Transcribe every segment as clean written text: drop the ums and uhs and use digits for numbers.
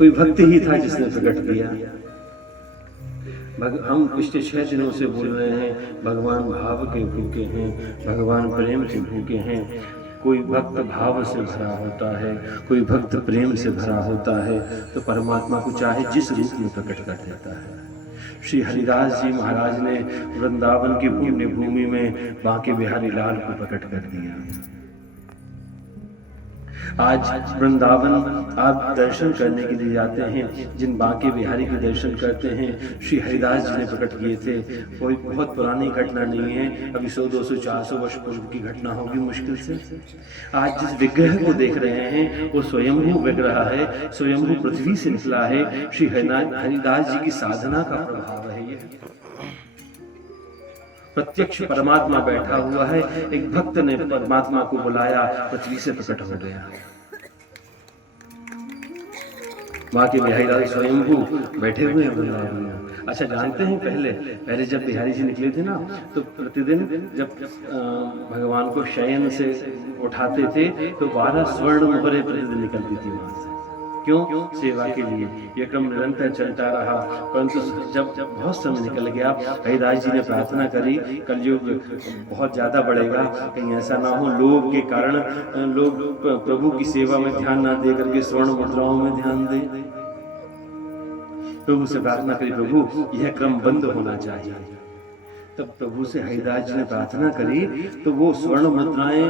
कोई भक्त ही था जिसने प्रकट किया। हम पिछले 6 दिनों से बोल रहे हैं भगवान भाव के भूखे हैं, भगवान प्रेम के भूखे हैं। कोई भक्त भाव से भरा होता है, कोई भक्त प्रेम से भरा होता है, तो परमात्मा को चाहे जिस रूप में प्रकट कर देता है। श्री हरिदास जी महाराज ने वृंदावन की पुण्य भूमि में बांके बिहारी लाल को प्रकट कर दिया। आज वृंदावन आप दर्शन करने के लिए जाते हैं, जिन बांके बिहारी के दर्शन करते हैं श्री हरिदास जी ने प्रकट किए थे। कोई बहुत पुरानी घटना नहीं है, अभी 100, 200, 400 वर्ष पूर्व की घटना होगी मुश्किल से। आज जिस विग्रह को देख रहे हैं वो स्वयंभू विग्रह है, स्वयंभू पृथ्वी से निकला है। श्री हरिदास जी की साधना का प्रभाव है ये। प्रत्यक्ष परमात्मा बैठा हुआ है, एक भक्त ने परमात्मा को बुलाया, पृथ्वी से प्रकट हो गया। बांके बिहारी लाल स्वयंभू बैठे हुए हैं वृंदावन में। अच्छा जानते हैं पहले जब बिहारी जी निकले थे ना, तो प्रतिदिन जब भगवान को शयन से उठाते थे तो 12 स्वर्ण मोहरे प्रतिदिन निकलती थी वहां से। क्यों? सेवा के लिए। यह क्रम निरंतर चलता रहा, परंतु जब बहुत समय निकल गया, हरिदास जी ने प्रार्थना करी कलयुग बहुत ज्यादा बढ़ेगा, कहीं ऐसा ना हो लोभ के कारण लोग प्रभु की सेवा में ध्यान ना दे करके स्वर्ण मुद्राओं में ध्यान दे। प्रभु से प्रार्थना करी, प्रभु यह क्रम बंद होना चाहिए। तब प्रभु से हरिदास जी ने प्रार्थना करी तो वो स्वर्ण मुद्राएं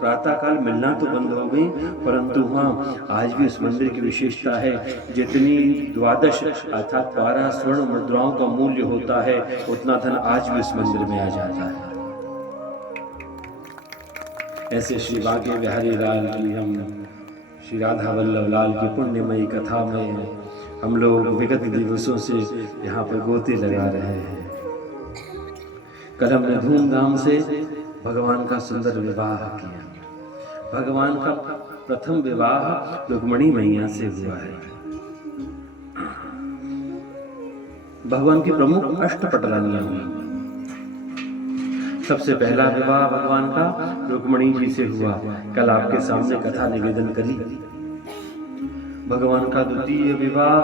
प्रातः काल मिलना तो बंद हो गई, परंतु हाँ आज भी उस मंदिर की विशेषता है, जितनी 12 अर्थात 12 स्वर्ण मुद्राओं का मूल्य होता है उतना धन आज भी उस मंदिर में आ जाता है। ऐसे श्री बांके बिहारी लाल की, हम श्री राधा वल्लभ लाल की पुण्यमयी कथा में हम लोग विगत दिवसों से यहाँ पर गोते लगा रहे हैं। कल हमने धूमधाम से भगवान का सुंदर विवाह किया। भगवान का प्रथम विवाह रुक्मिणी मैया से हुआ है। भगवान की प्रमुख अष्टपटरानियां हुई। सबसे पहला विवाह भगवान का रुक्मिणी जी से हुआ, कल आपके सामने कथा निवेदन करी। भगवान का द्वितीय विवाह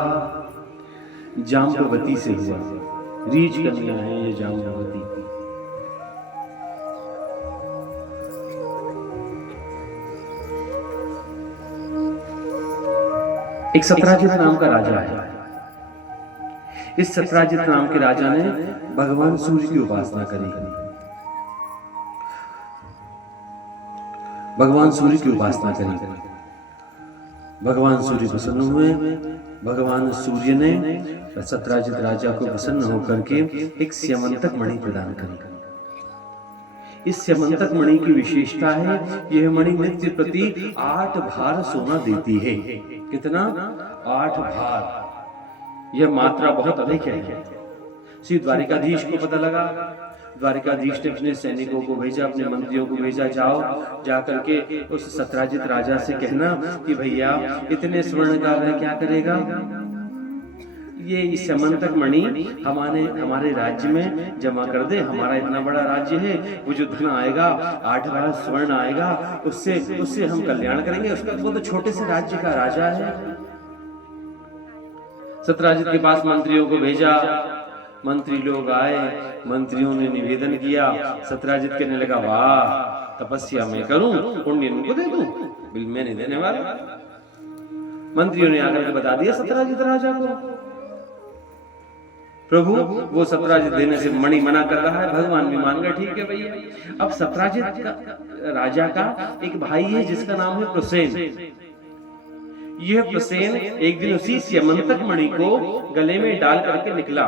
जाम्बवती से हुआ। रीच कन्या है ये जाम्बवती। एक सत्राजित नाम का राजा है। इस सत्राजित नाम के राजा ने भगवान सूर्य की उपासना करी। भगवान सूर्य की उपासना करी। भगवान सूर्य प्रसन्न हुए। भगवान सूर्य ने सत्राजित राजा को प्रसन्न होकर के एक स्यमंतक मणि प्रदान करी। इस स्यमंतक मणि की विशेषता है, यह मणि नित्य प्रति 8 भार सोना देती है। कितना? 8 भार। यह मात्रा बहुत अधिक है। श्री द्वारिकाधीश को पता लगा। द्वारिकाधीश ने अपने सैनिकों को भेजा, अपने मंत्रियों को भेजा, जाओ जा करके उस सत्राजित राजा से कहना कि भैया इतने स्वर्ण का वह क्या करेगा, ये स्यमंतक मणि हमारे राज्य में जमा कर दे। हमारा इतना बड़ा राज्य है, वो जो धन आएगा 8 भार स्वर्ण आएगा, उससे हम कल्याण करेंगे। वो तो छोटे से राज्य का राजा है। सत्राजित के पास मंत्रियों को भेजा। मंत्री लोग आए, मंत्रियों ने निवेदन किया। सत्राजित कहने लगा, वाह तपस्या मैं करूं, पुण्य इनको दे दूं, बिल मैं नहीं देने वाला। मंत्रियों ने आकर के बता दिया सत्राजित राजा को, प्रभु वो सत्राजित देने से मणि मना कर रहा है। भगवान भी मान गए, ठीक है भैया। अब सत्राजित राजा का एक भाई है जिसका नाम है प्रसेन। यह प्रसेन एक दिन उसी स्यमंतक मणि को गले में डाल करके निकला।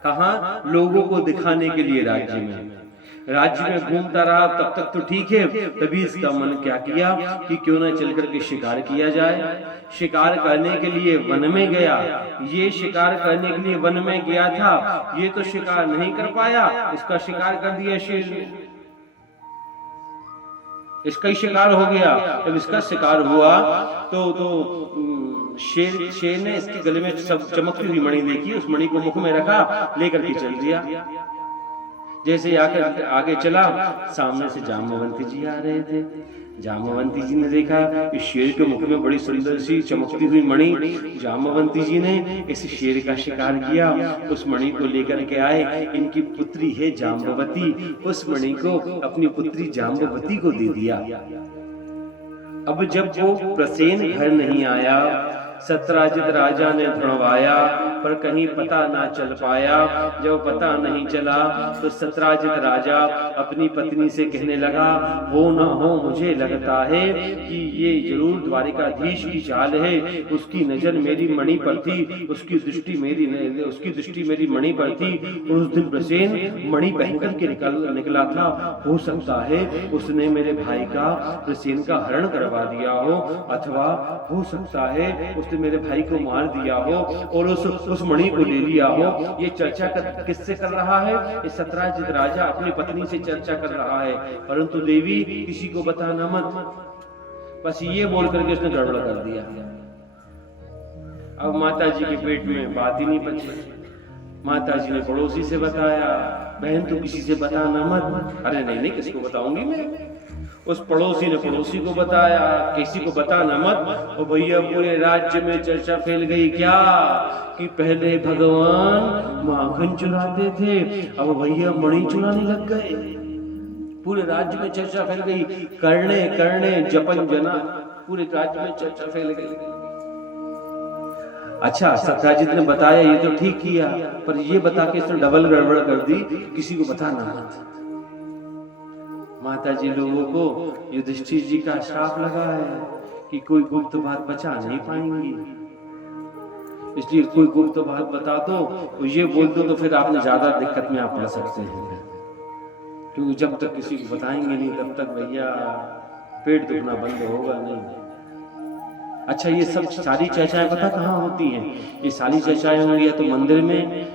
कहा? लोगों को दिखाने के लिए राज्य में घूमता रहा। तब तक तो ठीक है, तभी इसका मन क्या किया कि क्यों ना चल करके शिकार किया जाए। शिकार करने के लिए वन में गया। ये शिकार करने के लिए वन में गया था, ये तो शिकार नहीं कर पाया, इसका शिकार कर दिया शेर ने। इसका ही शिकार हो गया। जब इसका शिकार हुआ तो शेर ने इसके गले में चमकती हुई मणि देखी, उस मणि को मुख में रखा, लेकर के चल दिया। जैसे आगे चला, सामने से जाम्बवंती जी आ रहे थे। जामवंती जी ने देखा इस शेर के मुख में बड़ी सुंदर सी चमकती हुई मणि। जामवंती जी ने इस शेर का शिकार किया, उस मणि को लेकर के आए। इनकी पुत्री है जाम्बवती, उस मणि को अपनी पुत्री जाम्बवती को दे दिया। अब जब वो प्रसेन घर नहीं आया, सत्यराजित राजा ने ढूंढवाया पर कहीं पता ना चल पाया। जब पता नहीं चला तो सत्यराजित राजा अपनी पत्नी से कहने लगा, हो ना हो मुझे लगता है कि ये जरूर द्वारिकाधीश की चाल है। उसकी नजर मेरी मणि पर थी, उसकी दृष्टि मेरी मणि पर थी। उस दिन प्रसेन मणि पहनकर के निकला था। हो सकता है उसने मेरे भाई का, प्रसेन का हरण करवा दिया हो, अथवा हो सकता है उसने मेरे भाई को मार दिया हो और उस मणि को ले लिया हो। ये चर्चा किससे कर रहा है? ये सत्यराजित राजा अपनी पत्नी से चर्चा कर रहा है। परंतु देवी किसी को बताना मत, बस ये बोल करके उसने गड़बड़ कर दिया। अब माता जी के पेट में बात ही नहीं बची। माता जी ने पड़ोसी से बताया, बहन तू किसी से बताना मत। अरे नहीं नहीं, किसको बताऊंगी मैं? उस पड़ोसी ने पड़ोसी को बताया, किसी को बताना मत। और भैया पूरे राज्य में चर्चा फैल गई क्या कि पहले भगवान माखन चुराते थे, अब भैया मणि चुराने लग गए। पूरे राज्य में चर्चा फैल गई, करने करने जपन जना, पूरे राज्य में चर्चा फैल गई। अच्छा, सत्यराजित ने बताया ये तो ठीक किया, पर ये बता के इसने डबल गड़बड़ कर दी, किसी को बताना मत। माता जी लोगों को युधिष्ठिर जी का श्राप लगा है कि कोई गुप्त बात बचा नहीं पाएंगी, इसलिए कोई गुप्त बात बता दो, ये बोल दो तो फिर आपने ज्यादा दिक्कत में आप पड़ सकते हैं। क्योंकि जब तक किसी को बताएंगे नहीं तब तक भैया पेट दुखना बंद होगा नहीं। अच्छा, ये सब सारी चर्चाएं पता कहाँ होती हैं? ये सारी चर्चाएं होंगी या तो मंदिर में